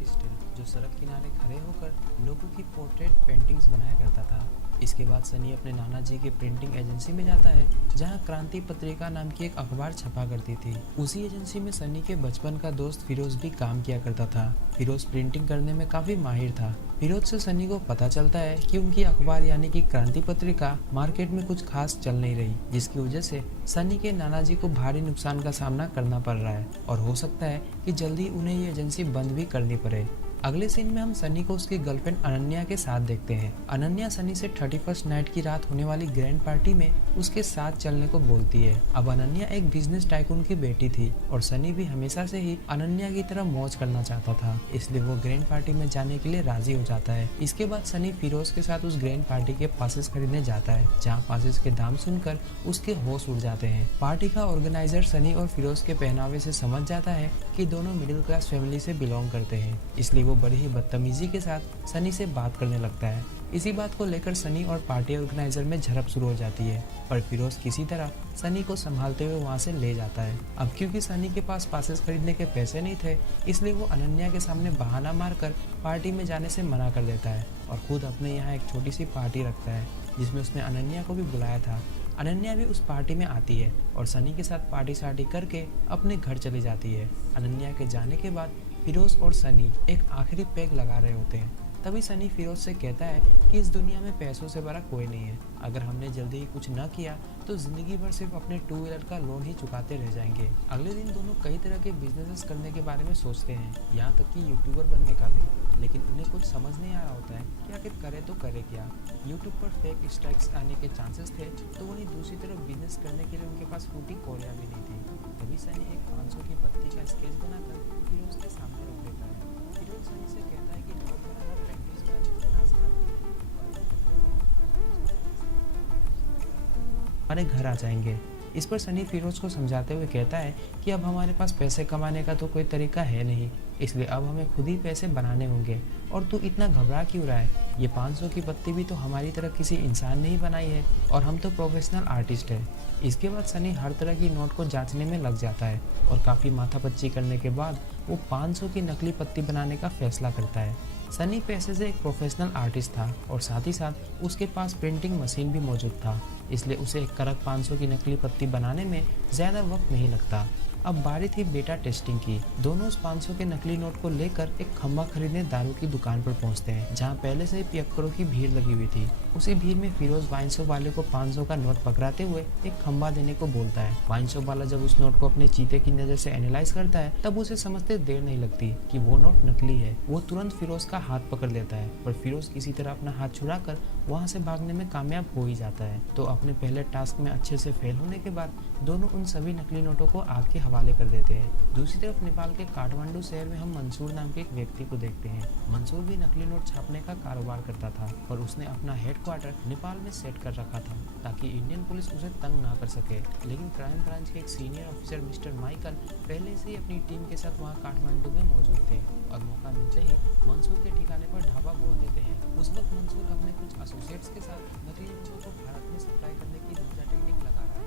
Artist है जो सड़क किनारे खड़े होकर लोगों की पोर्ट्रेट पेंटिंग्स बनाया करता था। इसके बाद सनी अपने नाना जी की प्रिंटिंग एजेंसी में जाता है जहां क्रांति पत्रिका नाम की एक अखबार छपा करती थी। उसी एजेंसी में सनी के बचपन का दोस्त फिरोज भी काम किया करता था। फिरोज प्रिंटिंग करने में काफी माहिर था। फिरोज से सनी को पता चलता है कि उनकी अखबार यानी कि क्रांति पत्रिका मार्केट में कुछ खास चल नहीं रही, जिसकी वजह से सनी के नाना जी को भारी नुकसान का सामना करना पड़ रहा है और हो सकता है कि जल्दी उन्हें ये एजेंसी बंद भी करनी पड़े। अगले सीन में हम सनी को उसकी गर्लफ्रेंड अनन्या के साथ देखते हैं। अनन्या सनी से 31st नाइट की रात होने वाली ग्रैंड पार्टी में उसके साथ चलने को बोलती है। अब अनन्या एक बिजनेस टाइकून की बेटी थी और सनी भी हमेशा से ही अनन्या की तरह मौज करना चाहता था, इसलिए वो ग्रैंड पार्टी में जाने के लिए राजी हो जाता है। इसके बाद सनी फिरोज के साथ उस ग्रैंड पार्टी के पासेस खरीदने जाता है, जहाँ पासेस के दाम सुनकर उसके होश उड़ जाते हैं। पार्टी का ऑर्गेनाइजर सनी और फिरोज के पहनावे से समझ जाता है कि दोनों मिडिल क्लास फैमिली से बिलोंग करते हैं, इसलिए वो बड़ी ही बदतमीजी के साथ सनी से बात करने लगता है। इसी बात को लेकर सनी और पार्टी ऑर्गेनाइजर में झड़प शुरू हो जाती है, पर फिरोज किसी तरह सनी को संभालते हुए वहां से ले जाता है। अब क्योंकि सनी के पास पासेस खरीदने के पैसे नहीं थे, इसलिए वो अनन्या के सामने बहाना मारकर पार्टी में जाने से मना कर देता है और खुद अपने यहाँ एक छोटी सी पार्टी रखता है जिसमें उसने अनन्या को भी बुलाया था। अनन्या भी उस पार्टी में आती है और सनी के साथ पार्टी शार्टी करके अपने घर चली जाती है। अनन्या के जाने के बाद फिरोज और सनी एक आखिरी पैग लगा रहे होते हैं। तभी सनी फिरोज से कहता है कि इस दुनिया में पैसों से बड़ा कोई नहीं है। अगर हमने जल्दी ही कुछ न किया तो जिंदगी भर सिर्फ अपने 2 व्हीलर का लोन ही चुकाते रह जाएंगे। अगले दिन दोनों कई तरह के बिजनेसेस करने के बारे में सोचते हैं, यहाँ तक कि यूट्यूबर बनने का भी, लेकिन उन्हें कुछ समझ नहीं आ रहा होता है कि आखिर करे तो करे क्या। यूट्यूब पर फेक स्ट्राइक्स आने के चांसेस थे, तो वहीं दूसरी तरफ बिजनेस करने के लिए उनके पास फूटी कौड़ियाँ भी नहीं थी। तभी सनी एक 500 की पत्ती का स्केच बनाकर फिरोज के सामने रख देता है। फिरोज सनी से कहता है कि नोट बनाना प्रैक्टिस में जितना आसान नहीं है और हमारे घर आ जाएंगे। इस पर सनी फिरोज को समझाते हुए कहता है कि अब हमारे पास पैसे कमाने का तो कोई तरीका है नहीं, इसलिए अब हमें खुद ही पैसे बनाने होंगे और तू इतना घबरा क्यों रहा है। ये 500 की पत्ती भी तो हमारी तरह किसी इंसान ने ही बनाई है और हम तो प्रोफेशनल आर्टिस्ट है। इसके बाद सनी हर तरह की नोट को जांचने में लग जाता है और काफ़ी माथापच्ची करने के बाद वो 500 की नकली पत्ती बनाने का फैसला करता है। सनी पैसे से एक प्रोफेशनल आर्टिस्ट था और साथ ही साथ उसके पास प्रिंटिंग मशीन भी मौजूद था, इसलिए उसे एक कड़क 500 की नकली पत्ती बनाने में ज़्यादा वक्त नहीं लगता। अब बारी थी बेटा टेस्टिंग की। दोनों उस 500 के नकली नोट को लेकर एक खंबा खरीदने दारू की दुकान पर पहुंचते हैं, जहां पहले से ही पियक्करों की भीड़ लगी हुई थी। उसी भीड़ में फिरोज वाइन शॉप वाले को 500 का नोट पकड़ाते हुए एक खंबा देने को बोलता है। वाइन शॉप वाला जब उस नोट को अपने चीते की नजर से एनालाइज करता है, तब उसे समझते देर नहीं लगती कि वो नोट नकली है। वो तुरंत फिरोज का हाथ पकड़ लेता है, पर फिरोज किसी तरह अपना हाथ छुड़ाकर वहां से भागने में कामयाब हो ही जाता है। तो अपने पहले टास्क में अच्छे से फेल होने के बाद दोनों उन सभी नकली नोटों को आग के हवाले कर देते हैं। दूसरी तरफ नेपाल के काठमांडू शहर में हम मंसूर नाम के एक व्यक्ति को देखते हैं। मंसूर भी नकली नोट छापने का कारोबार करता था और उसने अपना हेडक्वार्टर नेपाल में सेट कर रखा था ताकि इंडियन पुलिस उसे तंग ना कर सके। लेकिन क्राइम ब्रांच के एक सीनियर ऑफिसर मिस्टर माइकल पहले से ही अपनी टीम के साथ वहाँ काठमांडू में मौजूद थे और मौका मिलते ही मंसूर के ठिकाने पर ढाबा बोल देते हैं। उस वक्त मंसूर अपने कुछ एसोसिएट्स के साथ नकली नोटों को भारत में सप्लाई करने की निंजा टेक्निक लगा रहा था।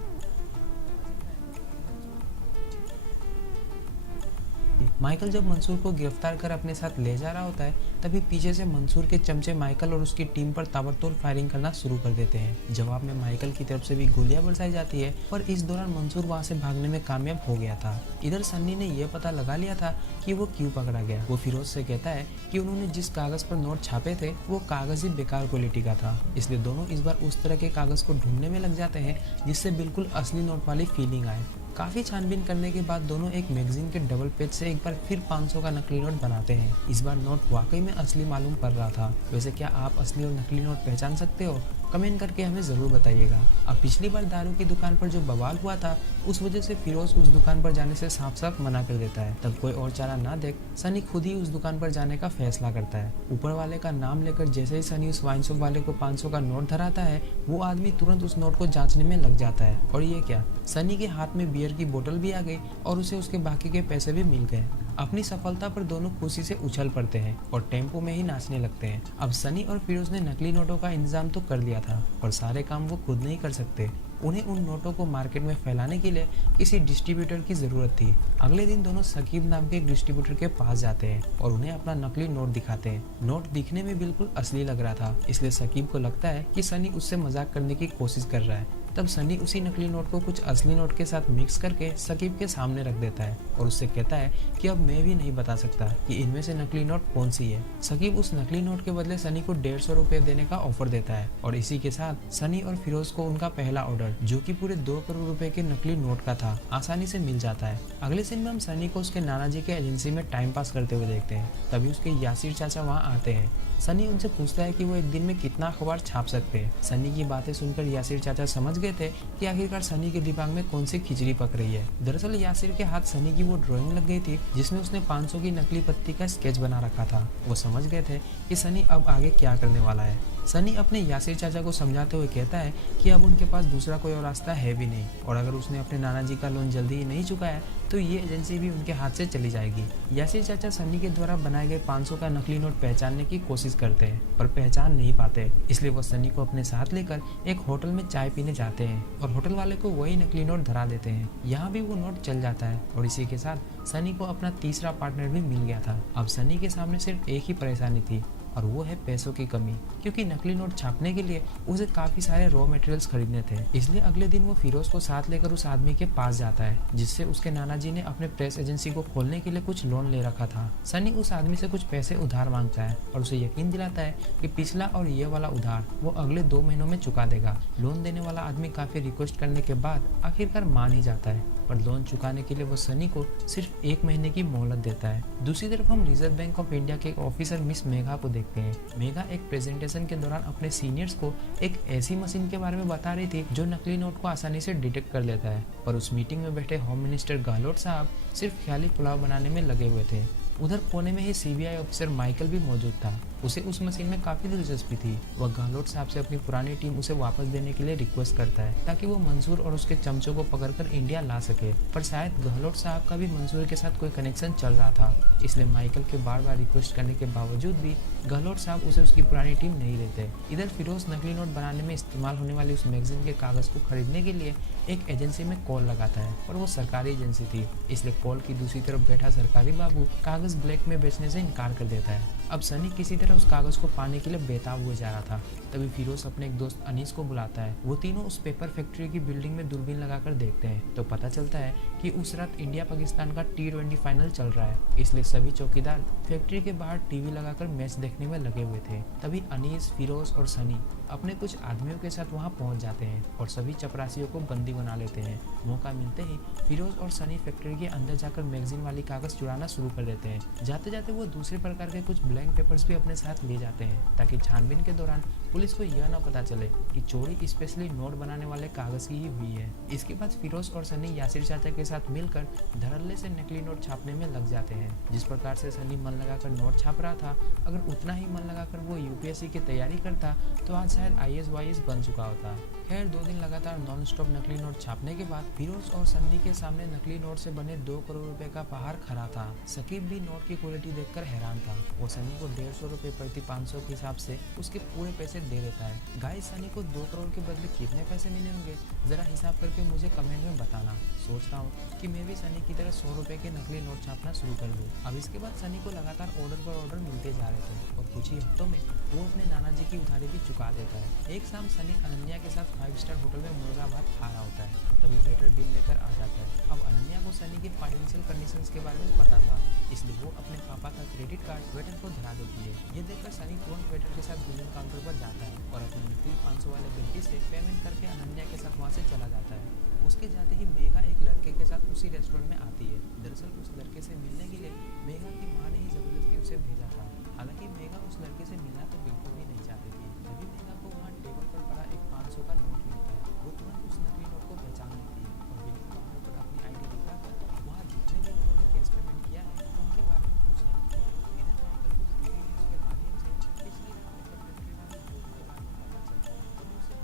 माइकल जब मंसूर को गिरफ्तार कर अपने साथ ले जा रहा होता है, तभी पीछे से मंसूर के चमचे माइकल और उसकी टीम पर ताबड़तोड़ फायरिंग करना शुरू कर देते हैं। जवाब में माइकल की तरफ से भी गोलियां बरसाई जाती है, पर इस दौरान मंसूर वहां से भागने में कामयाब हो गया था। इधर सन्नी ने यह पता लगा लिया था कि वो क्यों पकड़ा गया। वो फिरोज से कहता है कि उन्होंने जिस कागज पर नोट छापे थे वो कागज ही बेकार क्वालिटी का था, इसलिए दोनों इस बार उस तरह के कागज को ढूंढने में लग जाते हैं जिससे बिल्कुल असली नोट वाली फीलिंग आए। काफी छानबीन करने के बाद दोनों एक मैगजीन के डबल पेज से एक बार फिर 500 का नकली नोट बनाते हैं। इस बार नोट वाकई में असली मालूम पड़ रहा था। वैसे क्या आप असली और नकली नोट पहचान सकते हो? कमेंट करके हमें ज़रूर बताइएगा। अब पिछली बार दारू की दुकान पर जो बवाल हुआ था, उस वजह से फिरोज उस दुकान पर जाने से साफ साफ मना कर देता है। तब कोई और चारा ना देख सनी खुद ही उस दुकान पर जाने का फैसला करता है। ऊपर वाले का नाम लेकर जैसे ही सनी उस वाइन शॉप वाले को 500 का नोट धराता है, वो आदमी तुरंत उस नोट को जांचने में लग जाता है। और ये क्या, सनी के हाथ में बियर की बोतल भी आ गई और उसे उसके बाकी के पैसे भी मिल गए। अपनी सफलता पर दोनों खुशी से उछल पड़ते हैं और टेम्पो में ही नाचने लगते हैं। अब सनी और फिरोज ने नकली नोटों का इंतजाम तो कर लिया था, पर सारे काम वो खुद नहीं कर सकते। उन्हें उन नोटों को मार्केट में फैलाने के लिए किसी डिस्ट्रीब्यूटर की जरूरत थी। अगले दिन दोनों सकीब नाम के एक डिस्ट्रीब्यूटर के पास जाते हैं और उन्हें अपना नकली नोट दिखाते हैं। नोट दिखने में बिल्कुल असली लग रहा था, इसलिए सकीब को लगता है कि सनी उससे मजाक करने की कोशिश कर रहा है। तब सनी उसी नकली नोट को कुछ असली नोट के साथ मिक्स करके सकीब के सामने रख देता है और उससे कहता है कि अब मैं भी नहीं बता सकता कि इनमें से नकली नोट कौन सी है। सकीब उस नकली नोट के बदले सनी को 150 रुपए देने का ऑफर देता है और इसी के साथ सनी और फिरोज को उनका पहला ऑर्डर, जो कि पूरे 2 करोड़ रुपए के नकली नोट का था, आसानी से मिल जाता है। अगले सीन में हम सनी को उसके नाना जी के एजेंसी में टाइम पास करते हुए देखते हैं। तभी उसके यासिर चाचा वहाँ आते हैं। सनी उनसे पूछता है कि वो एक दिन में कितना अखबार छाप सकते हैं। सनी की बातें सुनकर यासिर चाचा समझ गए थे कि आखिरकार सनी के दिमाग में कौन सी खिचड़ी पक रही है। दरअसल यासिर के हाथ सनी की वो ड्राइंग लग गई थी जिसमें उसने 500 की नकली पत्ती का स्केच बना रखा था। वो समझ गए थे कि सनी अब आगे क्या करने वाला है। सनी अपने यासिर चाचा को समझाते हुए कहता है कि अब उनके पास दूसरा कोई और रास्ता है भी नहीं और अगर उसने अपने नाना जी का लोन जल्दी ही नहीं चुकाया तो ये एजेंसी भी उनके हाथ से चली जाएगी। यासिर चाचा सनी के द्वारा बनाए गए 500 का नकली नोट पहचानने की कोशिश करते हैं पर पहचान नहीं पाते, इसलिए वो सनी को अपने साथ लेकर एक होटल में चाय पीने जाते हैं और होटल वाले को वही नकली नोट धरा देते हैं। यहाँ भी वो नोट चल जाता है और इसी के साथ सनी को अपना तीसरा पार्टनर भी मिल गया था। अब सनी के सामने सिर्फ एक ही परेशानी थी और वो है पैसों की कमी, क्योंकि नकली नोट छापने के लिए उसे काफी सारे रॉ मटेरियल्स खरीदने थे। इसलिए अगले दिन वो फिरोज को साथ लेकर उस आदमी के पास जाता है जिससे उसके नाना जी ने अपने प्रेस एजेंसी को खोलने के लिए कुछ लोन ले रखा था। सनी उस आदमी से कुछ पैसे उधार मांगता है और उसे यकीन दिलाता है कि पिछला और ये वाला उधार वो अगले 2 महीनों में चुका देगा। लोन देने वाला आदमी काफी रिक्वेस्ट करने के बाद आखिरकार मान ही जाता है, पर लोन चुकाने के लिए वो सनी को सिर्फ 1 महीने की मोहलत देता है। दूसरी तरफ हम रिजर्व बैंक ऑफ इंडिया के एक ऑफिसर मिस मेघा को देखते हैं। मेघा एक प्रेजेंटेशन के दौरान अपने सीनियर्स को एक ऐसी मशीन के बारे में बता रही थी जो नकली नोट को आसानी से डिटेक्ट कर लेता है, पर उस मीटिंग में बैठे होम मिनिस्टर गहलोत साहब सिर्फ ख्याली पुलाव बनाने में लगे हुए थे। उधर कोने में ही सीबीआई ऑफिसर माइकल भी मौजूद था। उसे उस मशीन में काफी दिलचस्पी थी। वह गहलोत साहब से अपनी पुरानी टीम उसे वापस देने के लिए रिक्वेस्ट करता है ताकि वो मंसूर और उसके चमचों को पकड़कर इंडिया ला सके, पर शायद गहलोत साहब का भी मंसूर के साथ कोई कनेक्शन चल रहा था, इसलिए माइकल के बार बार रिक्वेस्ट करने के बावजूद भी गहलोत साहब उसे उसकी पुरानी टीम नहीं देते। इधर फिरोज नकली नोट बनाने में इस्तेमाल होने वाली उस मैगजीन के कागज को खरीदने के लिए एक एजेंसी में कॉल लगाता है, पर वो सरकारी एजेंसी थी, इसलिए कॉल की दूसरी तरफ बैठा सरकारी बाबू कागज ब्लैक में बेचने से इनकार कर देता है। अब सनी किसी तरह उस कागज को पाने के लिए बेताब हुए जा रहा था। तभी फिरोज अपने एक दोस्त अनीस को बुलाता है। वो तीनों उस पेपर फैक्ट्री की बिल्डिंग में दूरबीन लगाकर देखते हैं तो पता चलता है कि उस रात इंडिया पाकिस्तान का T20 फाइनल चल रहा है, इसलिए सभी चौकीदार फैक्ट्री के बाहर टीवी लगाकर मैच देखने में लगे हुए थे। तभी अनीस, फिरोज और सनी अपने कुछ आदमियों के साथ वहां पहुंच जाते हैं और सभी चपरासियों को बंदी बना लेते हैं। मौका मिलते ही फिरोज और सनी फैक्ट्री के अंदर जाकर मैगजीन वाली कागज चुराना शुरू कर देते हैं। जाते जाते वो दूसरे प्रकार के कुछ ब्लैंक पेपर्स भी अपने साथ ले जाते हैं ताकि छानबीन के दौरान पुलिस को यह न पता चले कि चोरी स्पेशली नोट बनाने वाले कागज की ही हुई है। इसके बाद फिरोज और सनी यासिर चाचा के साथ मिलकर धड़ल्ले से नकली नोट छापने में लग जाते हैं। जिस प्रकार से सनी मन लगाकर नोट छाप रहा था, अगर उतना ही मन लगाकर वो यूपीएससी की तैयारी करता तो आज शायद IAS वाईएएस बन चुका होता। खैर 2 दिन लगातार नॉन स्टॉप नकली नोट छापने के बाद फिरोज और सन्नी के सामने नकली नोट से बने 2 करोड़ रुपए का पहाड़ खड़ा था। सकीब भी नोट की क्वालिटी देखकर हैरान था। वो सनी को 150 रुपए प्रति 500 के हिसाब से उसके पूरे पैसे दे देता है। गाइस, सनी को 2 करोड़ के बदले कितने पैसे मिले होंगे जरा हिसाब करके मुझे कमेंट में बताना। सोच रहा हूँ कि मैं भी सनी की तरह 100 रुपए के नकली नोट छापना शुरू कर दूँ। अब इसके बाद सनी को लगातार ऑर्डर पर ऑर्डर मिलते जा रहे थे और कुछ ही हफ्तों में वो अपने नाना जी की उधारी भी चुका देता है। एक शाम सनी अनन्या के साथ 5 स्टार होटल में मुर्गा भात खा रहा होता है, तभी वेटर बिल लेकर आ जाता है। अब अनन्या को सनी के फाइनेंशियल कंडीशंस के बारे में पता था, इसलिए वो अपने पापा का क्रेडिट कार्ड वेटर को धरा देती है। ये देखकर सनी तुरंत वेटर के साथ बिलिंग काउंटर पर जाता है और अपने नकली 500 वाले बिल्टी से पेमेंट करके अनन्या के साथ वहाँ से चला जाता है। उसके जाते ही मेघा एक लड़के के साथ उसी रेस्टोरेंट में आती है। दरअसल उस लड़के से मिलने के लिए मेघा की माँ ने ही जबरदस्ती उसे भेजा था। हालांकि मेघा उस लड़के से मिलना तो बिल्कुल भी नहीं चाहती थी। तभी मेघा को वहाँ टेबल पर पड़ा एक 500 का नोट मिलता है। वो तुरंत उस नकली नोट को पहचान लेती है और बिलिंग काउंटर पर अपनी ID दिखाकर वहाँ जितने भी लोगों ने कैश पेमेंट किया है उनके बारे में पूछने लगती है। इधर माइकल को टीवी न्यूज़ के माध्यम से पिछली रात पेपर फैक्ट्री वाली चोरी के बारे में पता चलता है। तभी उसे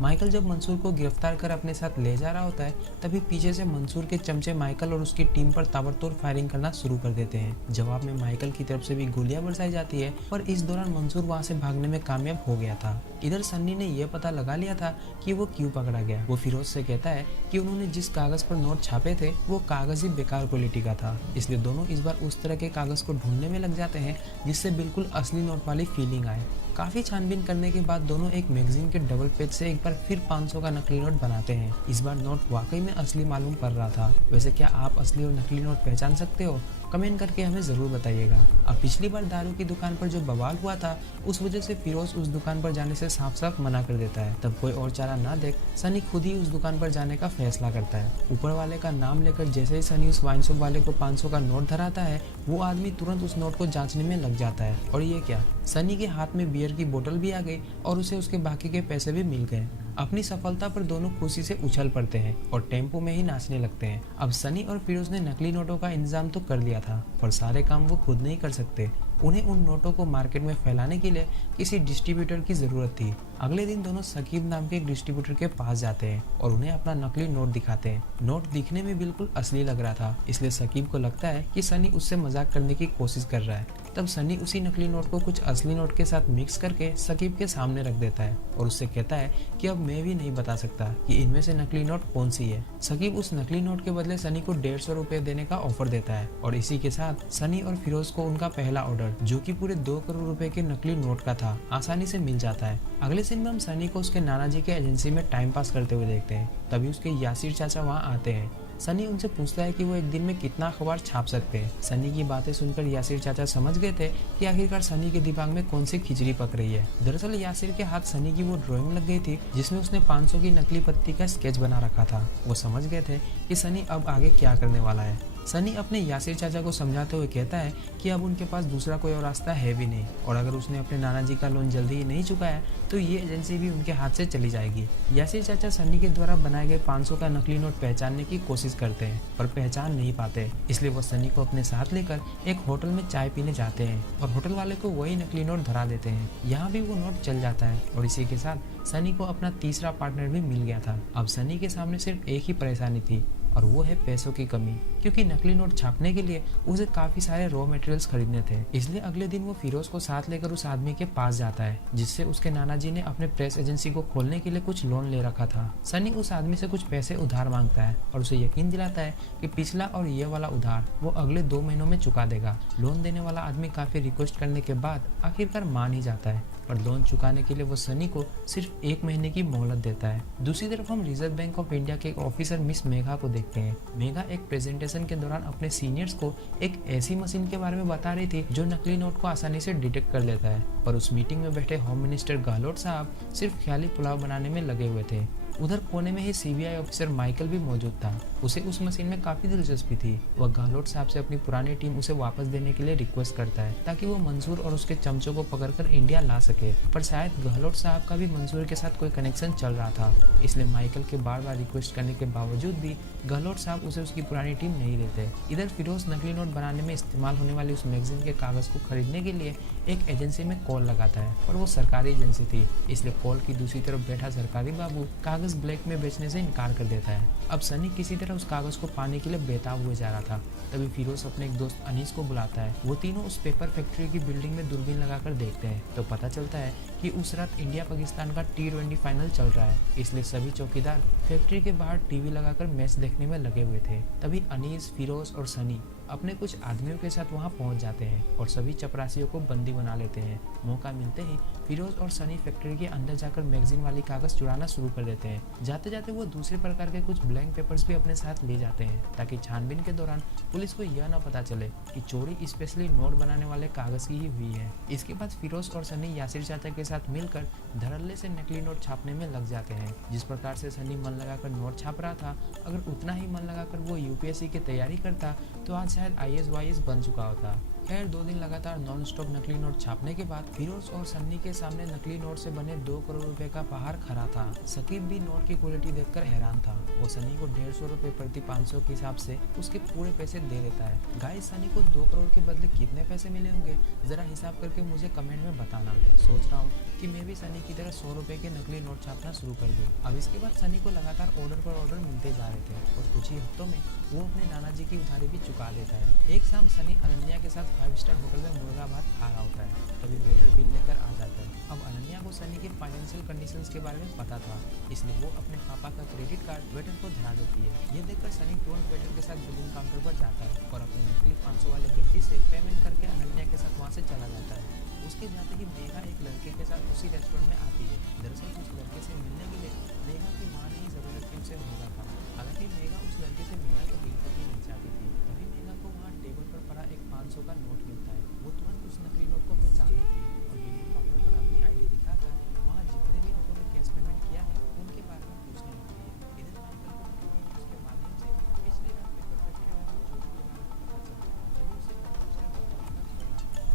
माइकल जब मंसूर को गिरफ्तार कर अपने साथ ले जा रहा होता है, तभी पीछे से मंसूर के चमचे माइकल और उसकी टीम पर ताबड़तोड़ फायरिंग करना शुरू कर देते हैं। जवाब में माइकल की तरफ से भी गोलियां बरसाई जाती है, पर इस दौरान मंसूर वहां से भागने में कामयाब हो गया था। इधर सन्नी ने यह पता लगा लिया था कि वो क्यों पकड़ा गया। वो फिरोज से कहता है कि उन्होंने जिस कागज पर नोट छापे थे वो कागज ही बेकार क्वालिटी का था, इसलिए दोनों इस बार उस तरह के कागज को ढूंढने में लग जाते हैं जिससे बिल्कुल असली नोट वाली फीलिंग आए। काफी छानबीन करने के बाद दोनों एक मैगजीन के डबल पेज से एक बार फिर 500 का नकली नोट बनाते हैं। इस बार नोट वाकई में असली मालूम पड़ रहा था। वैसे क्या आप असली और नकली नोट पहचान सकते हो? कमेंट करके हमें जरूर बताइएगा। अब पिछली बार दारू की दुकान पर जो बवाल हुआ था, उस वजह से फिरोज उस दुकान पर जाने से साफ साफ मना कर देता है। तब कोई और चारा ना देख सनी खुद ही उस दुकान पर जाने का फैसला करता है। ऊपर वाले का नाम लेकर जैसे ही सनी उस वाइन शॉप वाले को 500 का नोट धराता है, वो आदमी तुरंत उस नोट को जांचने में लग जाता है। और ये क्या, सनी के हाथ में बियर की बोतल भी आ गई और उसे उसके बाकी के पैसे भी मिल गए। अपनी सफलता पर दोनों खुशी से उछल पड़ते हैं और टेम्पो में ही नाचने लगते हैं। अब सनी और फिरोज ने नकली नोटों का इंतजाम तो कर लिया था, पर सारे काम वो खुद नहीं कर सकते। उन्हें उन नोटों को मार्केट में फैलाने के लिए किसी डिस्ट्रीब्यूटर की जरूरत थी। अगले दिन दोनों सकीब नाम के एक डिस्ट्रीब्यूटर के पास जाते हैं और उन्हें अपना नकली नोट दिखाते हैं। नोट दिखने में बिल्कुल असली लग रहा था, इसलिए सकीब को लगता है कि सनी उससे मजाक करने की कोशिश कर रहा है। तब सनी उसी नकली नोट को कुछ असली नोट के साथ मिक्स करके सकीब के सामने रख देता है और उससे कहता है कि अब मैं भी नहीं बता सकता कि इनमें से नकली नोट कौन सी है। सकीब उस नकली नोट के बदले सनी को 150 रुपए देने का ऑफर देता है और इसी के साथ सनी और फिरोज को उनका पहला ऑर्डर, जो कि पूरे 2 करोड़ रुपए के नकली नोट का था, आसानी से मिल जाता है। अगले सीन में हम सनी को उसके नाना जी के एजेंसी में टाइम पास करते हुए देखते हैं। तभी उसके यासिर चाचा वहाँ आते हैं। सनी उनसे पूछता है कि वो एक दिन में कितना अखबार छाप सकते हैं। सनी की बातें सुनकर यासिर चाचा समझ गए थे कि आखिरकार सनी के दिमाग में कौन सी खिचड़ी पक रही है। दरअसल यासिर के हाथ सनी की वो ड्राइंग लग गई थी जिसमें उसने 500 की नकली पत्ती का स्केच बना रखा था। वो समझ गए थे कि सनी अब आगे क्या करने वाला है। सनी अपने यासिर चाचा को समझाते हुए कहता है कि अब उनके पास दूसरा कोई और रास्ता है भी नहीं, और अगर उसने अपने नाना जी का लोन जल्दी ही नहीं चुकाया तो ये एजेंसी भी उनके हाथ से चली जाएगी। यासिर चाचा सनी के द्वारा बनाए गए 500 का नकली नोट पहचानने की कोशिश करते हैं पर पहचान नहीं पाते, इसलिए वो सनी को अपने साथ लेकर एक होटल में चाय पीने जाते हैं और होटल वाले को वही नकली नोट धरा देते हैं। यहाँ भी वो नोट चल जाता है और इसी के साथ सनी को अपना तीसरा पार्टनर भी मिल गया था। अब सनी के सामने सिर्फ एक ही परेशानी थी और वो है पैसों की कमी, क्योंकि नकली नोट छापने के लिए उसे काफी सारे रॉ मटेरियल्स खरीदने थे। इसलिए अगले दिन वो फिरोज को साथ लेकर उस आदमी के पास जाता है जिससे उसके नाना जी ने अपने प्रेस एजेंसी को खोलने के लिए कुछ लोन ले रखा था। सनी उस आदमी से कुछ पैसे उधार मांगता है और उसे यकीन दिलाता है कि पिछला और ये वाला उधार वो अगले 2 महीनों में चुका देगा। लोन देने वाला आदमी काफी रिक्वेस्ट करने के बाद आखिरकार मान ही जाता है और लोन चुकाने के लिए वो सनी को सिर्फ 1 महीने की मोहलत देता है। दूसरी तरफ हम रिजर्व बैंक ऑफ इंडिया के एक ऑफिसर मिस मेघा को देखते हैं। मेघा एक प्रेजेंटेशन के दौरान अपने सीनियर्स को एक ऐसी मशीन के बारे में बता रही थी जो नकली नोट को आसानी से डिटेक्ट कर लेता है, पर उस मीटिंग में बैठे होम मिनिस्टर गहलोत साहब सिर्फ ख्याली पुलाव बनाने में लगे हुए थे। उधर कोने में ही सीबीआई ऑफिसर माइकल भी मौजूद था। उसे उस मशीन में काफी दिलचस्पी थी। वह गहलोत साहब से अपनी पुरानी टीम उसे वापस देने के लिए रिक्वेस्ट करता है ताकि वो मंसूर और उसके चमचों को पकड़कर इंडिया ला सके, पर शायद गहलोत साहब का भी मंसूर के साथ कोई कनेक्शन चल रहा था, इसलिए माइकल के बार बार रिक्वेस्ट करने के बावजूद भी गहलोत साहब उसे उसकी पुरानी टीम नहीं देते। इधर फिरोज नकली नोट बनाने में इस्तेमाल होने वाली उस मैगजीन के कागज को खरीदने के लिए एक एजेंसी में कॉल लगाता है, और वो सरकारी एजेंसी थी, इसलिए कॉल की दूसरी तरफ बैठा सरकारी बाबू कागज ब्लैक में बेचने से इनकार कर देता है। अब सनी किसी तरह उस कागज को पाने के लिए बेताब हुए जा रहा था। तभी फिरोज अपने एक दोस्त अनीस को बुलाता है। वो तीनों उस पेपर फैक्ट्री की बिल्डिंग में दूरबीन लगाकर देखते हैं तो पता चलता है कि उस रात इंडिया पाकिस्तान का T20 फाइनल चल रहा है, इसलिए सभी चौकीदार फैक्ट्री के बाहर टीवी लगाकर मैच देखने में लगे हुए थे। तभी अनीस, फिरोज और सनी अपने कुछ आदमियों के साथ वहां पहुंच जाते हैं और सभी चपरासियों को बंदी बना लेते हैं। मौका मिलते ही फिरोज और सनी फैक्ट्री के अंदर जाकर मैगजीन वाली कागज चुराना शुरू कर देते हैं। जाते जाते वो दूसरे प्रकार के कुछ ब्लैंक पेपर्स भी अपने साथ ले जाते हैं ताकि छानबीन के दौरान पुलिस को यह न पता चले कि चोरी स्पेशली नोट बनाने वाले कागज की ही हुई है। इसके बाद फिरोज और सनी यासिर चाचा के साथ मिलकर धड़ल्ले से नकली नोट छापने में लग जाते हैं। जिस प्रकार से सनी मन लगाकर नोट छाप रहा था, अगर उतना ही मन लगाकर वो यूपीएससी की तैयारी करता तो आज शायद IAS बन चुका होता। खैर 2 दिन लगातार नॉन स्टॉप नकली नोट छापने के बाद फिरोज और सन्नी के सामने नकली नोट से बने 2 करोड़ रुपए का पहाड़ खड़ा था। सकीब भी नोट की क्वालिटी देखकर हैरान था। वो सनी को 150 रुपए प्रति 500 के हिसाब से उसके पूरे पैसे दे देता है। गाइस, सनी को 2 करोड़ के बदले कितने पैसे मिले होंगे, जरा हिसाब करके मुझे कमेंट में बताना। सोच रहा हूँ कि मैं भी सनी की तरह 100 रुपए के नकली नोट छापना शुरू कर दूं। अब इसके बाद सनी को लगातार ऑर्डर पर ऑर्डर मिलते जा रहे थे और कुछ ही हफ्तों में वो अपने नाना जी की उधारी भी चुका देता है। एक शाम सनी अनन्या के साथ 5 स्टार होटल में मुर्गा भात खा रहा होता है, तभी वेटर बिल लेकर आ जाता है। अब अनन्या को सनी के फाइनेंशियल कंडीशंस के बारे में पता था, इसलिए वो अपने पापा का क्रेडिट कार्ड वेटर को धरा देती है। ये देखकर सनी तुरंत वेटर के साथ बिलिंग काउंटर पर जाता है और अपने नकली 500 वाले गड्डी से पेमेंट करके अनन्या के साथ वहाँ से चला जाता है। उसके जाते ही मेघा एक लड़के के साथ उसी रेस्टोरेंट में आती है। दरअसल उस लड़के से मिलने के लिए मेघा की माँ ने ही जबरदस्ती उसे भेजा था। हालांकि मेघा उस लड़के से मिलना तो बिल्कुल भी नहीं चाहती थी। तभी मेघा को वहाँ टेबल पर पड़ा एक 500 का नोट मिलता है। वो तुरंत उस नकली नोट को पहचान लेती है और बिलिंग काउंटर पर अपनी आईडी दिखाकर वहाँ जितने भी लोगों ने कैश पेमेंट किया है उनके बारे में पूछने लगती है। इधर माइकल को टीवी न्यूज़ के माध्यम से पिछली रात पेपर फैक्ट्री में हुई चोरी के बारे में पता चलता है। तभी उसे मैनेजर बताने का फोन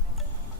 आता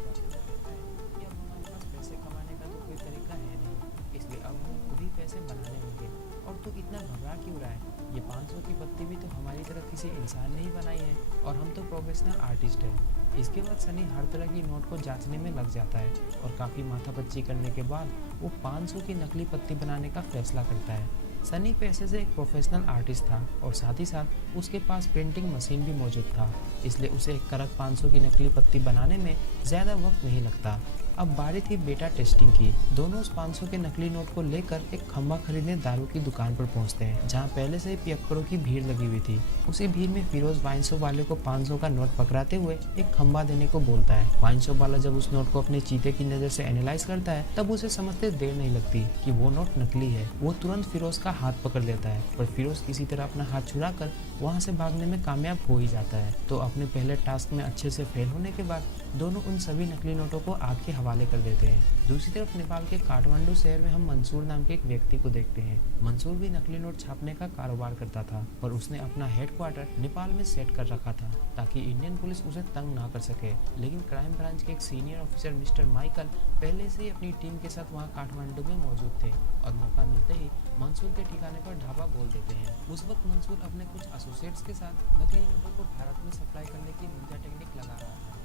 है। कि अब हमारे पास पैसे कमाने का तो कोई तरीका है नहीं, इसलिए अब हमें खुद ही पैसे बनाने होंगे। और तू इतना घबरा क्यों रहा है? ये 500 की पत्ती भी तो हमारी तरह किसी इंसान ने ही बनाई है और हम तो प्रोफेशनल आर्टिस्ट हैं। इसके बाद सनी हर तरह की नोट को जांचने में लग जाता है और काफ़ी माथापच्ची करने के बाद वो 500 की नकली पत्ती बनाने का फैसला करता है। सनी पेशे से एक प्रोफेशनल आर्टिस्ट था और साथ ही साथ उसके पास प्रिंटिंग मशीन भी मौजूद था, इसलिए उसे एक कड़क 500 की नकली पत्ती बनाने में ज़्यादा वक्त नहीं लगता। अब बारी थी बेटा टेस्टिंग की। दोनों उस 500 के नकली नोट को लेकर एक खंबा खरीदने दारू की दुकान पर पहुंचते हैं, जहां पहले से ही पियक्कड़ों की भीड़ लगी हुई थी। उसी भीड़ में फिरोज वाइन शॉप वाले को 500 का नोट पकड़ाते हुए एक खंबा देने को बोलता है। वाइन शॉप वाला जब उस नोट को अपने चीते की नज़र से एनालाइज करता है तब उसे समझते देर नहीं लगती कि वो नोट नकली है। वो तुरंत फिरोज का हाथ पकड़ लेता है, पर फिरोज किसी तरह अपना हाथ छुड़ा कर वहाँ से भागने में कामयाब हो ही जाता है। तो अपने पहले टास्क में अच्छे से फेल होने के बाद दोनों उन सभी नकली नोटों को आग के हवाले कर देते हैं। दूसरी तरफ नेपाल के काठमांडू शहर में हम मंसूर नाम के एक व्यक्ति को देखते हैं। मंसूर भी नकली नोट छापने का कारोबार करता था और उसने अपना हेडक्वार्टर नेपाल में सेट कर रखा था ताकि इंडियन पुलिस उसे तंग ना कर सके। लेकिन क्राइम ब्रांच के एक सीनियर ऑफिसर मिस्टर माइकल पहले से ही अपनी टीम के साथ वहाँ काठमांडू में मौजूद थे और मौका मिलते ही मंसूर के ठिकाने पर ढाबा बोल देते हैं। उस वक्त मंसूर अपने कुछ एसोसिएट्स के साथ नकली नोटों को भारत में सप्लाई करने की निंजा टेक्निक लगा रहा था।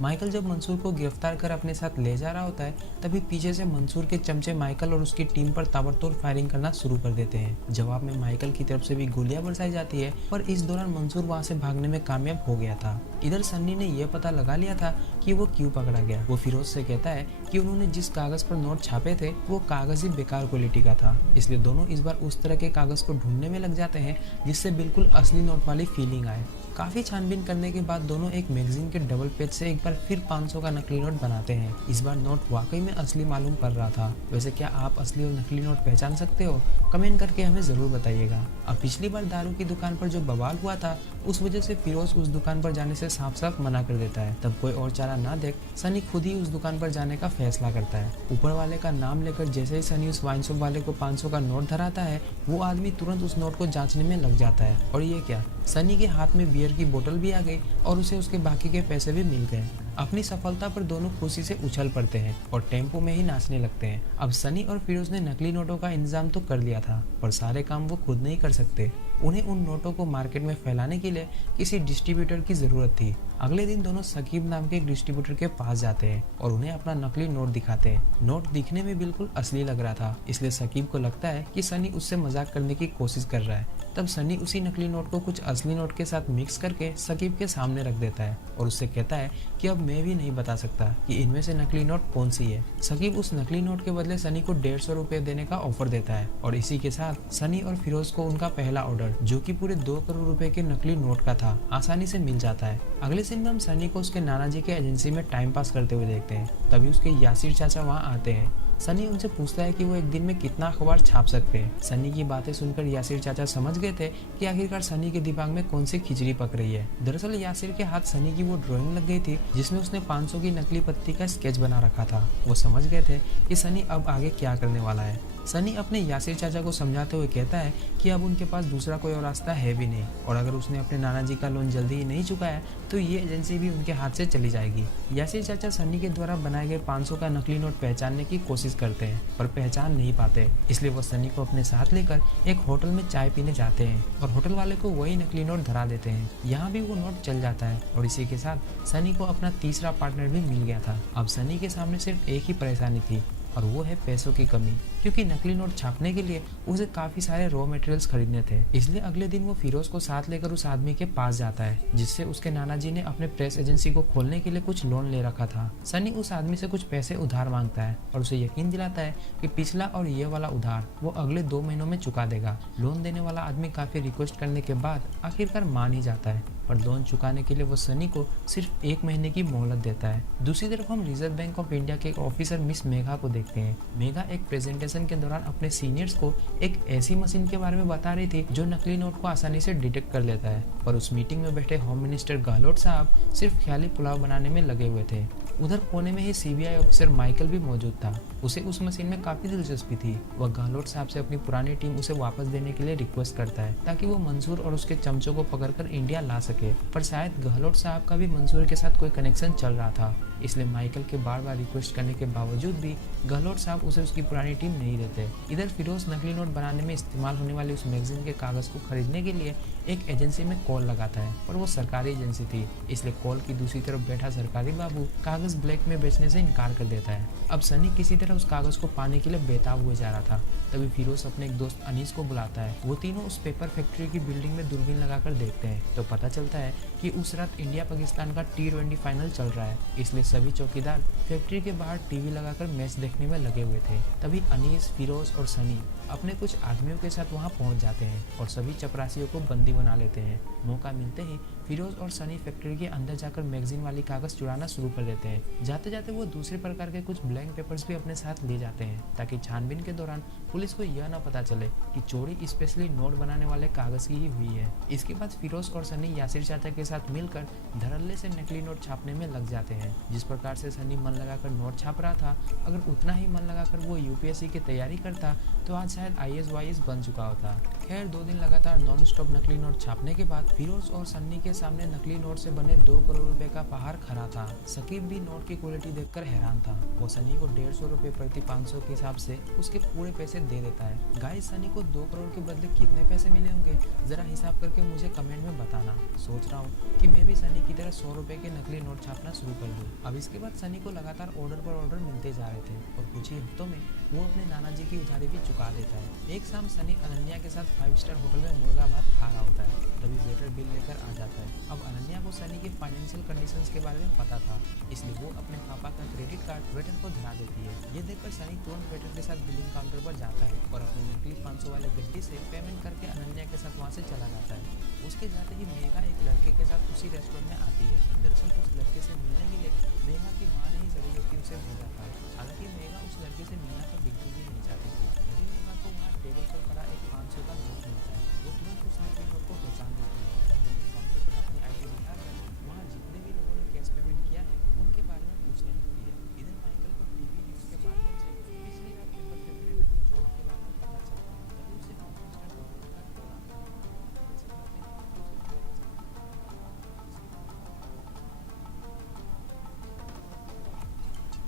माइकल जब मंसूर को गिरफ्तार कर अपने साथ ले जा रहा होता है तभी पीछे से मंसूर के चमचे माइकल और उसकी टीम पर ताबड़तोड़ फायरिंग करना शुरू कर देते हैं। जवाब में माइकल की तरफ से भी गोलियां बरसाई जाती है, पर इस दौरान मंसूर वहां से भागने में कामयाब हो गया था। इधर सन्नी ने यह पता लगा लिया था कि वो क्यों पकड़ा गया। वो फिरोज से कहता है कि उन्होंने जिस कागज पर नोट छापे थे वो कागज ही बेकार क्वालिटी का था, इसलिए दोनों इस बार उस तरह के कागज को ढूंढने में लग जाते हैं जिससे बिल्कुल असली नोट वाली फीलिंग आए। काफी छानबीन करने के बाद दोनों एक मैगजीन के डबल पेज से एक बार फिर 500 का नकली नोट बनाते हैं। इस बार नोट वाकई में असली मालूम पड़ रहा था। वैसे क्या आप असली और नकली नोट पहचान सकते हो? कमेंट करके हमें जरूर बताइएगा। अब पिछली बार दारू की दुकान पर जो बवाल हुआ था उस वजह से फिरोज उस दुकान पर जाने से साफ साफ मना कर देता है। तब कोई और चारा ना देख सनी खुद ही उस दुकान पर जाने का फैसला करता है। ऊपर वाले का नाम लेकर जैसे ही सनी उस वाइन शॉप वाले को 500 का नोट धराता है वो आदमी तुरंत उस नोट को जांचने में लग जाता है। और ये क्या, सनी के हाथ में बियर की बोतल भी आ गई और उसे उसके बाकी के पैसे भी मिल गए। अपनी सफलता पर दोनों खुशी से उछल पड़ते हैं और टेम्पो में ही नाचने लगते हैं। अब सनी और फिरोज ने नकली नोटों का इंतजाम तो कर लिया था, पर सारे काम वो खुद नहीं कर सकते। उन्हें उन नोटों को मार्केट में फैलाने के लिए किसी डिस्ट्रीब्यूटर की जरूरत थी। अगले दिन दोनों सकीब नाम के एक डिस्ट्रीब्यूटर के पास जाते हैं और उन्हें अपना नकली नोट दिखाते हैं। नोट दिखने में बिल्कुल असली लग रहा था, इसलिए सकीब को लगता है कि सनी उससे मजाक करने की कोशिश कर रहा है। तब सनी उसी नकली नोट को कुछ असली नोट के साथ मिक्स करके सकीब के सामने रख देता है और उससे कहता है कि अब मैं भी नहीं बता सकता कि इनमें से नकली नोट कौन सी है। सकीब उस नकली नोट के बदले सनी को 150 रुपए देने का ऑफर देता है और इसी के साथ सनी और फिरोज को उनका पहला ऑर्डर, जो कि पूरे 2 करोड़ रुपए के नकली नोट का था, आसानी से मिल जाता है। अगले दिन हम सनी को उसके नाना जी के एजेंसी में टाइम पास करते हुए देखते हैं। तभी उसके यासिर चाचा वहाँ आते हैं। सनी उनसे पूछता है कि वो एक दिन में कितना अखबार छाप सकते हैं। सनी की बातें सुनकर यासिर चाचा समझ गए थे कि आखिरकार सनी के दिमाग में कौन सी खिचड़ी पक रही है। दरअसल यासिर के हाथ सनी की वो ड्राइंग लग गई थी जिसमें उसने 500 की नकली पत्ती का स्केच बना रखा था। वो समझ गए थे कि सनी अब आगे क्या करने वाला है। सनी अपने यासिर चाचा को समझाते हुए कहता है कि अब उनके पास दूसरा कोई और रास्ता है भी नहीं, और अगर उसने अपने नाना जी का लोन जल्दी ही नहीं चुकाया तो ये एजेंसी भी उनके हाथ से चली जाएगी। यासिर चाचा सनी के द्वारा बनाए गए 500 का नकली नोट पहचानने की कोशिश करते हैं पर पहचान नहीं पाते, इसलिए वो सनी को अपने साथ लेकर एक होटल में चाय पीने जाते हैं और होटल वाले को वही नकली नोट धरा देते हैं। यहाँ भी वो नोट चल जाता है और इसी के साथ सनी को अपना तीसरा पार्टनर भी मिल गया था। अब सनी के सामने सिर्फ एक ही परेशानी थी और वो है पैसों की कमी, क्योंकि नकली नोट छापने के लिए उसे काफी सारे रॉ मटेरियल्स खरीदने थे। इसलिए अगले दिन वो फिरोज को साथ लेकर उस आदमी के पास जाता है जिससे उसके नाना जी ने अपने प्रेस एजेंसी को खोलने के लिए कुछ लोन ले रखा था। सनी उस आदमी से कुछ पैसे उधार मांगता है और उसे यकीन दिलाता है कि पिछला और ये वाला उधार वो अगले 2 महीनों में चुका देगा। लोन देने वाला आदमी काफी रिक्वेस्ट करने के बाद आखिरकार मान ही जाता है, पर लोन चुकाने के लिए वो सनी को सिर्फ 1 महीने की मोहलत देता है। दूसरी तरफ हम रिजर्व बैंक ऑफ इंडिया के एक ऑफिसर मिस मेघा को देखते हैं। मेघा एक प्रेजेंटेशन के दौरान अपने सीनियर्स को एक ऐसी मशीन के बारे में बता रही थी जो नकली नोट को आसानी से डिटेक्ट कर लेता है, पर उस मीटिंग में बैठे होम मिनिस्टर गहलोत साहब सिर्फ ख्याली पुलाव बनाने में लगे हुए थे। उधर कोने में ही सीबीआई ऑफिसर माइकल भी मौजूद था। उसे उस मशीन में काफी दिलचस्पी थी। वह गहलोत साहब से अपनी पुरानी टीम उसे वापस देने के लिए रिक्वेस्ट करता है ताकि वो मंसूर और उसके चमचों को पकड़कर इंडिया ला सके, पर शायद गहलोत साहब का भी मंसूर के साथ कोई कनेक्शन चल रहा था, इसलिए माइकल के बार बार रिक्वेस्ट करने के बावजूद भी गहलोत साहब उसे उसकी पुरानी टीम नहीं देते। इधर फिरोज नकली नोट बनाने में इस्तेमाल होने वाली उस मैगजीन के कागज को खरीदने के लिए एक एजेंसी में कॉल लगाता है, पर वो सरकारी एजेंसी थी, इसलिए कॉल की दूसरी तरफ बैठा सरकारी बाबू कागज ब्लैक में बेचने से इनकार कर देता है। अब सनी किसी तरह उस कागज को पाने के लिए बेताब हुए जा रहा था, तभी फिरोज अपने एक दोस्त अनीस को बुलाता है। वो तीनों उस पेपर फैक्ट्री की बिल्डिंग में दूरबीन लगाकर देखते हैं तो पता चलता है कि उस रात इंडिया पाकिस्तान का T20 फाइनल चल रहा है, इसलिए सभी चौकीदार फैक्ट्री के बाहर टीवी लगाकर मैच देखने में लगे हुए थे। तभी अनीस, फिरोज और सनी अपने कुछ आदमियों के साथ वहां पहुंच जाते हैं और सभी चपरासियों को बंदी बना लेते हैं। मौका मिलते ही फिरोज और सनी फैक्ट्री के अंदर जाकर मैगजीन वाली कागज चुराना शुरू कर देते हैं। जाते जाते वो दूसरे प्रकार के कुछ ब्लैंक पेपर्स भी अपने साथ ले जाते हैं ताकि छानबीन के दौरान पुलिस को यह न पता चले कि चोरी स्पेशली नोट बनाने वाले कागज की ही हुई है। इसके बाद फिरोज और सनी यासिर चाचा के साथ मिलकर धड़ल्ले से नकली नोट छापने में लग जाते हैं। जिस प्रकार से सनी मन लगाकर नोट छाप रहा था, अगर उतना ही मन लगाकर वो यूपीएससी की तैयारी करता तो आज शायद IAS बन चुका होता। खैर 2 दिन लगातार नॉन स्टॉप नकली नोट छापने के बाद फिरोज और सन्नी के सामने नकली नोट से बने 2 करोड़ रुपए का पहाड़ खड़ा था। सकीब भी नोट की क्वालिटी देखकर हैरान था। वो सनी को 150 रुपए प्रति 500 के हिसाब से उसके पूरे पैसे दे देता है। गाइस, सनी को 2 करोड़ के बदले कितने पैसे मिले होंगे जरा हिसाब करके मुझे कमेंट में बताना। सोच रहा हूँ कि मैं भी सनी की तरह 100 रुपए के नकली नोट छापना शुरू कर दूँ। अब इसके बाद सनी को लगातार ऑर्डर पर ऑर्डर मिलते जा रहे थे और कुछ ही हफ्तों में वो अपने नाना जी की उधारी भी चुका देता है। एक शाम सनी अनन्या के साथ 5 स्टार होटल में मुर्गा भात खा रहा होता है, तभी वेटर बिल लेकर आ जाता है। अब अनन्या को सनी के फाइनेंशियल कंडीशंस के बारे में पता था, इसलिए वो अपने पापा का क्रेडिट कार्ड वेटर को धरा देती है। ये देखकर सनी तुरंत वेटर के साथ बिलिंग काउंटर पर जाता है और अपने नकली 500 वाले गड्डी से पेमेंट करके अनन्या के साथ वहाँ से चला जाता है। उसके जाते ही मेघा एक लड़के के साथ उसी रेस्टोरेंट में आती है। दरअसल उस लड़के से मिलने के लिए मेघा की माँ ने ही जबरदस्ती उसे भेजा था। हालांकि मेघा उस लड़के से मिलना तो बिल्कुल भी नहीं चाहती थी। तभी मेघा को वहाँ टेबल पर पड़ा एक 500 का नोट मिलता है। वो तुरंत उस नकली नोट को पहचान लेती है। बिलिंग काउंटर पर अपनी ID दिखाकर वहाँ जितने भी लोगों ने कैश पेमेंट किया है उनके बारे में पूछने लगती है। इधर माइकल को टीवी न्यूज के माध्यम से पिछली रात पेपर फैक्ट्री में हुई चोरी के बारे में पता चलता है। तभी उसे होम मिनिस्टर गहलोत का कॉल आता है। ऐसे करते हैं कि उसे पता चलता है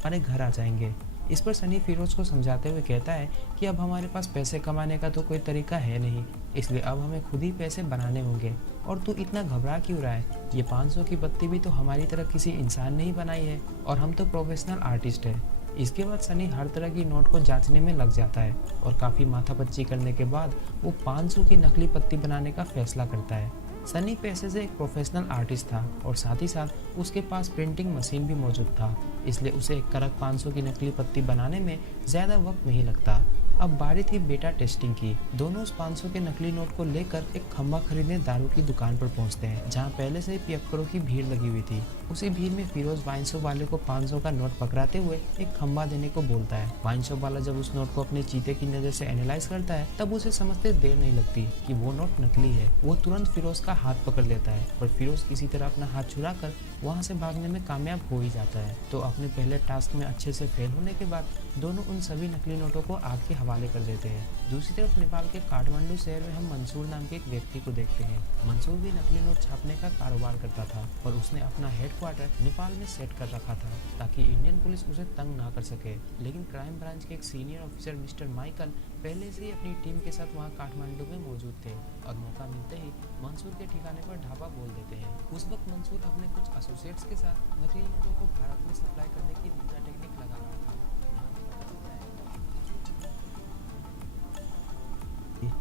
हमारे घर आ जाएंगे। इस पर सनी फिरोज को समझाते हुए कहता है कि अब हमारे पास पैसे कमाने का तो कोई तरीका है नहीं, इसलिए अब हमें खुद ही पैसे बनाने होंगे। और तू इतना घबरा क्यों रहा है? ये 500 की बत्ती भी तो हमारी तरह किसी इंसान ने ही बनाई है और हम तो प्रोफेशनल आर्टिस्ट है। इसके बाद सनी हर तरह की नोट को जांचने में लग जाता है और काफ़ी माथापच्ची करने के बाद वो 500 की नकली पत्ती बनाने का फैसला करता है। सनी पैसे से एक प्रोफेशनल आर्टिस्ट था और साथ ही साथ उसके पास प्रिंटिंग मशीन भी मौजूद था, इसलिए उसे एक कड़क 500 की नकली पत्ती बनाने में ज़्यादा वक्त नहीं लगता। अब बारी थी बेटा टेस्टिंग की। दोनों उस 500 के नकली नोट को लेकर एक खंबा खरीदने दारू की दुकान पर पहुंचते हैं, जहां पहले से ही पियक्कड़ों की भीड़ लगी हुई थी। उसी भीड़ में फिरोज वाइन शॉप वाले को 500 का नोट पकड़ाते हुए एक खंबा देने को बोलता है। वाइन शॉप वाला जब उस नोट को अपने चीते की नजर से एनालाइज करता है तब उसे समझते देर नहीं लगती कि वो नोट नकली है। वो तुरंत फिरोज का हाथ पकड़ लेता है, पर फिरोज किसी तरह अपना हाथ छुड़ा कर वहाँ से भागने में कामयाब हो ही जाता है। तो अपने पहले टास्क में अच्छे से फेल होने के बाद दोनों उन सभी नकली नोटों को आग के हवाले कर देते हैं। दूसरी तरफ नेपाल के काठमांडू शहर में हम मंसूर नाम के एक व्यक्ति को देखते हैं। मंसूर भी नकली नोट छापने का कारोबार करता था और उसने अपना हेडक्वार्टर नेपाल में सेट कर रखा था ताकि इंडियन पुलिस उसे तंग ना कर सके। लेकिन क्राइम ब्रांच के एक सीनियर ऑफिसर मिस्टर माइकल पहले से ही अपनी टीम के साथ वहाँ काठमांडू में मौजूद थे और मौका मिलते ही मंसूर के ठिकाने पर ढाबा बोल देते हैं। उस वक्त मंसूर अपने कुछ एसोसिएट्स के साथ नकली नोटों को भारत में सप्लाई करने की निंजा टेक्निक लगा रहा था।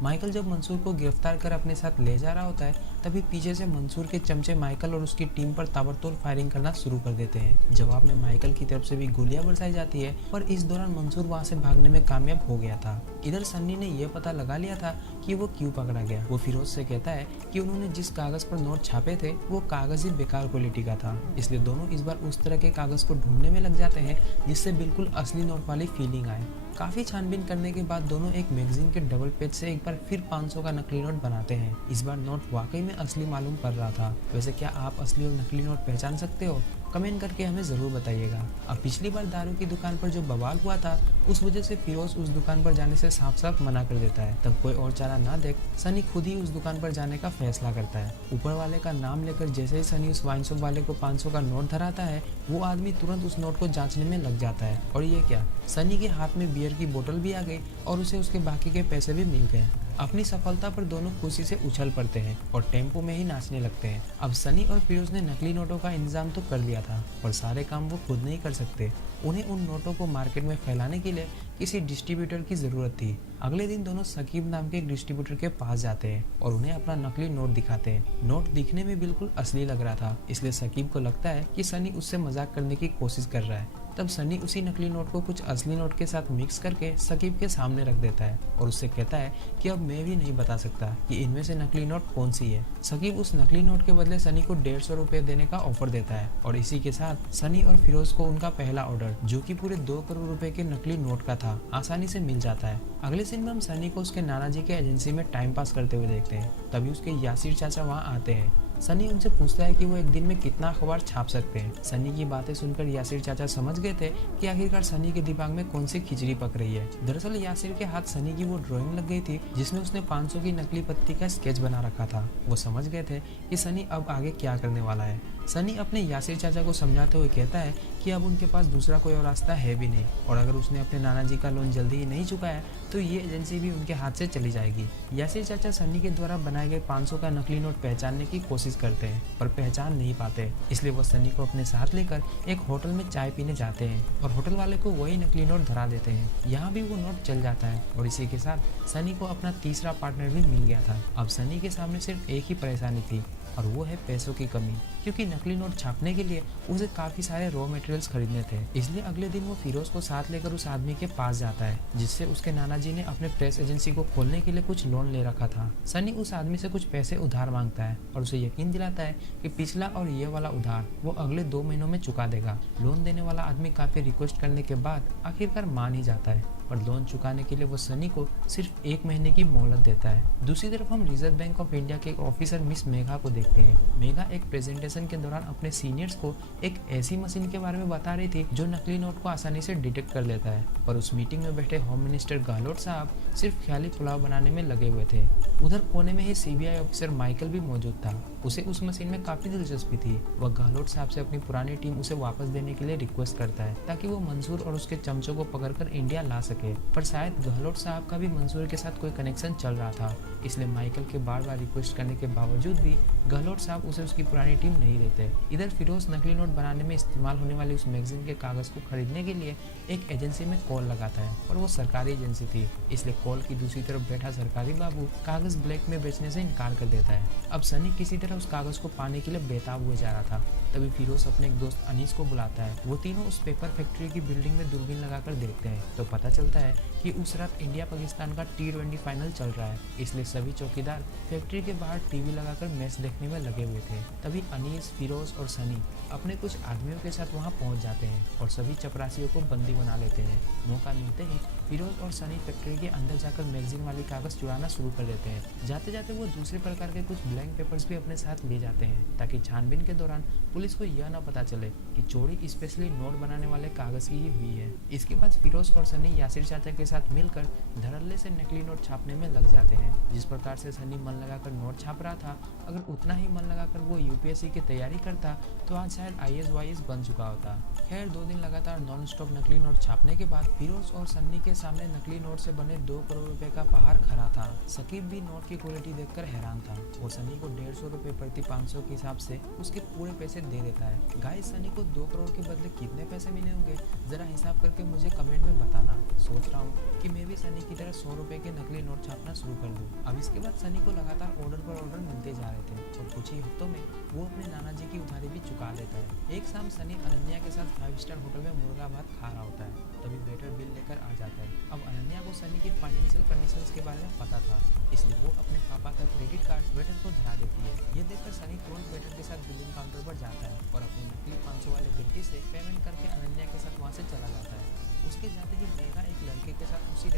माइकल जब मंसूर को गिरफ्तार कर अपने साथ ले जा रहा होता है तभी पीछे से मंसूर के चमचे माइकल और उसकी टीम पर ताबड़तोड़ फायरिंग करना शुरू कर देते हैं। जवाब में माइकल की तरफ से भी गोलियां बरसाई जाती है, पर इस दौरान मंसूर वहां से भागने में कामयाब हो गया था। इधर सन्नी ने यह पता लगा लिया था कि वो क्यों पकड़ा गया। वो फिरोज से कहता है कि उन्होंने जिस कागज पर नोट छापे थे वो कागज ही बेकार क्वालिटी का था, इसलिए दोनों इस बार उस तरह के कागज को ढूंढने में लग जाते हैं जिससे बिल्कुल असली नोट वाली फीलिंग आए। काफी छानबीन करने के बाद दोनों एक मैगजीन के डबल पेज से एक बार फिर 500 का नकली नोट बनाते हैं। इस बार नोट वाकई में असली मालूम पड़ रहा था। वैसे क्या आप असली और नकली नोट पहचान सकते हो? कमेंट करके हमें जरूर बताइएगा। अब पिछली बार दारू की दुकान पर जो बवाल हुआ था उस वजह से फिरोज उस दुकान पर जाने से साफ साफ मना कर देता है। तब कोई और चारा ना देख सनी खुद ही उस दुकान पर जाने का फैसला करता है। ऊपर वाले का नाम लेकर जैसे ही सनी उस वाइन शॉप वाले को 500 का नोट धराता है वो आदमी तुरंत उस नोट को जांचने में लग जाता है। और ये क्या, सनी के हाथ में बियर की बोतल भी आ गई और उसे उसके बाकी के पैसे भी मिल गए। अपनी सफलता पर दोनों खुशी से उछल पड़ते हैं और टेम्पो में ही नाचने लगते हैं। अब सनी और फिरोज ने नकली नोटों का इंतजाम तो कर लिया था और सारे काम वो खुद नहीं कर सकते। उन्हें उन नोटों को मार्केट में फैलाने के लिए किसी डिस्ट्रीब्यूटर की जरूरत थी। अगले दिन दोनों सकीब नाम के एक डिस्ट्रीब्यूटर के पास जाते हैं और उन्हें अपना नकली नोट दिखाते हैं। नोट दिखने में बिल्कुल असली लग रहा था, इसलिए सकीब को लगता है कि सनी उससे मजाक करने की कोशिश कर रहा है। तब सनी उसी नकली नोट को कुछ असली नोट के साथ मिक्स करके सकीब के सामने रख देता है और उससे कहता है कि अब मैं भी नहीं बता सकता कि इनमें से नकली नोट कौन सी है। सकीब उस नकली नोट के बदले सनी को 150 रुपए देने का ऑफर देता है और इसी के साथ सनी और फिरोज को उनका पहला ऑर्डर, जो कि पूरे 2 करोड़ रुपए के नकली नोट का था, आसानी से मिल जाता है। अगले सीन में हम सनी को उसके नाना जी के एजेंसी में टाइम पास करते हुए देखते हैं। तभी उसके यासिर चाचा वहाँ आते हैं। सनी उनसे पूछता है कि वो एक दिन में कितना अखबार छाप सकते हैं। सनी की बातें सुनकर यासिर चाचा समझ गए थे कि आखिरकार सनी के दिमाग में कौन सी खिचड़ी पक रही है। दरअसल यासिर के हाथ सनी की वो ड्राइंग लग गई थी जिसमें उसने 500 की नकली पत्ती का स्केच बना रखा था। वो समझ गए थे कि सनी अब आगे क्या करने वाला है। सनी अपने यासिर चाचा को समझाते हुए कहता है कि अब उनके पास दूसरा कोई और रास्ता है भी नहीं और अगर उसने अपने नाना जी का लोन जल्दी ही नहीं चुकाया तो ये एजेंसी भी उनके हाथ से चली जाएगी। यासिर चाचा सनी के द्वारा बनाए गए 500 का नकली नोट पहचानने की कोशिश करते हैं पर पहचान नहीं पाते, इसलिए वो सनी को अपने साथ लेकर एक होटल में चाय पीने जाते हैं और होटल वाले को वही नकली नोट धरा देते हैं। यहाँ भी वो नोट चल जाता है और इसी के साथ सनी को अपना तीसरा पार्टनर भी मिल गया था। अब सनी के सामने सिर्फ एक ही परेशानी थी और वो है पैसों की कमी, क्योंकि नकली नोट छापने के लिए उसे काफी सारे रॉ मटेरियल्स खरीदने थे। इसलिए अगले दिन वो फिरोज को साथ लेकर उस आदमी के पास जाता है जिससे उसके नाना जी ने अपने प्रेस एजेंसी को खोलने के लिए कुछ लोन ले रखा था। सनी उस आदमी से कुछ पैसे उधार मांगता है और उसे यकीन दिलाता है कि पिछला और ये वाला उधार वो अगले 2 महीनों में चुका देगा। लोन देने वाला आदमी काफी रिक्वेस्ट करने के बाद आखिरकार मान ही जाता है और लोन चुकाने के लिए वो सनी को सिर्फ 1 महीने की मोहलत देता है। दूसरी तरफ हम रिजर्व बैंक ऑफ इंडिया के एक ऑफिसर मिस मेघा को देखते हैं। मेघा एक प्रेजेंटेशन के दौरान अपने सीनियर्स को एक ऐसी मशीन के बारे में बता रही थी जो नकली नोट को आसानी से डिटेक्ट कर लेता है, पर उस मीटिंग में बैठे होम मिनिस्टर गहलोत साहब सिर्फ ख्याली पुलाव बनाने में लगे हुए थे। उधर कोने में ही सीबीआई ऑफिसर माइकल भी मौजूद था। उसे उस मशीन में काफी दिलचस्पी थी। वह गहलोत साहब से अपनी पुरानी टीम उसे वापस देने के लिए रिक्वेस्ट करता है ताकि वो मंसूर और उसके चमचों को पकड़कर इंडिया ला सके, पर शायद गहलोत साहब का भी मंसूर के साथ कोई कनेक्शन चल रहा था, इसलिए माइकल के बार बार रिक्वेस्ट करने के बावजूद भी गहलोत साहब उसे उसकी पुरानी टीम नहीं देते। इधर फिरोज नकली नोट बनाने में इस्तेमाल होने वाली उस मैगजीन के कागज को खरीदने के लिए एक एजेंसी में कॉल लगाता है और वो सरकारी एजेंसी थी, इसलिए कॉल की दूसरी तरफ बैठा सरकारी बाबू कागज ब्लैक में बेचने से इनकार कर देता है। अब सनी किसी तरह बेचारा उस कागज को पाने के लिए बेताब हुए जा रहा था। तभी फिरोज अपने एक दोस्त अनीस को बुलाता है। वो तीनों उस पेपर फैक्ट्री की बिल्डिंग में दूरबीन लगाकर देखते हैं तो पता चलता है कि उस रात इंडिया पाकिस्तान का T20 फाइनल चल रहा है, इसलिए सभी चौकीदार फैक्ट्री के बाहर टीवी लगाकर मैच देखने में लगे हुए थे। तभी अनीस, फिरोज और सनी अपने कुछ आदमियों के साथ वहां पहुंच जाते हैं और सभी चपरासियों को बंदी बना लेते हैं। मौका मिलते ही फिरोज और सनी फैक्ट्री के अंदर जाकर मैगजीन वाली कागज चुराना शुरू कर देते हैं। जाते जाते वो दूसरे प्रकार के कुछ ब्लैंक पेपर्स भी अपने साथ ले जाते हैं ताकि छानबीन के दौरान पुलिस को यह न पता चले कि चोरी स्पेशली नोट बनाने वाले कागज की ही हुई है। इसके बाद फिरोज और सनी यासिर चाचा के साथ मिलकर धड़ल्ले से नकली नोट छापने में लग जाते हैं। जिस प्रकार से सनी मन लगाकर नोट छाप रहा था, अगर उतना ही मन लगाकर वो यूपीएससी की तैयारी करता तो आज शायद IAS बन चुका होता। खैर 2 दिन लगातार नॉन स्टॉप नकली नोट छापने के बाद फिरोज और सन्नी के सामने नकली नोट से बने 2 करोड़ रुपए का पहाड़ खड़ा था। सकीब भी नोट की क्वालिटी देखकर हैरान था। वो सनी को 150 रुपए प्रति 500 के हिसाब से उसके पूरे पैसे दे देता है। गाइस, सनी को 2 करोड़ के बदले कितने पैसे मिले होंगे जरा हिसाब करके मुझे कमेंट में बताना। सोच रहा हूँ कि मैं भी सनी की तरह 100 रुपए के नकली नोट छापना शुरू कर दूँ। अब इसके बाद सनी को लगातार ऑर्डर पर ऑर्डर मिलते जा रहे थे और कुछ ही हफ्तों में वो अपने नाना जी की उधारी भी चुका देता है। एक शाम सनी अनन्या के साथ 5 स्टार होटल में मुर्गा भात खा रहा होता है, तभी वेटर बिल लेकर आ जाता है। अब अनन्या को सनी की फाइनेंशियल कंडीशंस के बारे में पता था, इसलिए वो अपने पापा का क्रेडिट कार्ड वेटर को धरा देती है। ये देखकर सनी तुरंत वेटर के साथ बिलिंग काउंटर पर जाता है और अपने नकली 500 वाले गड्डी से पेमेंट करके अनन्या के साथ वहाँ से चला जाता है। उसके जाते ही मेघा एक लड़के के साथ उसी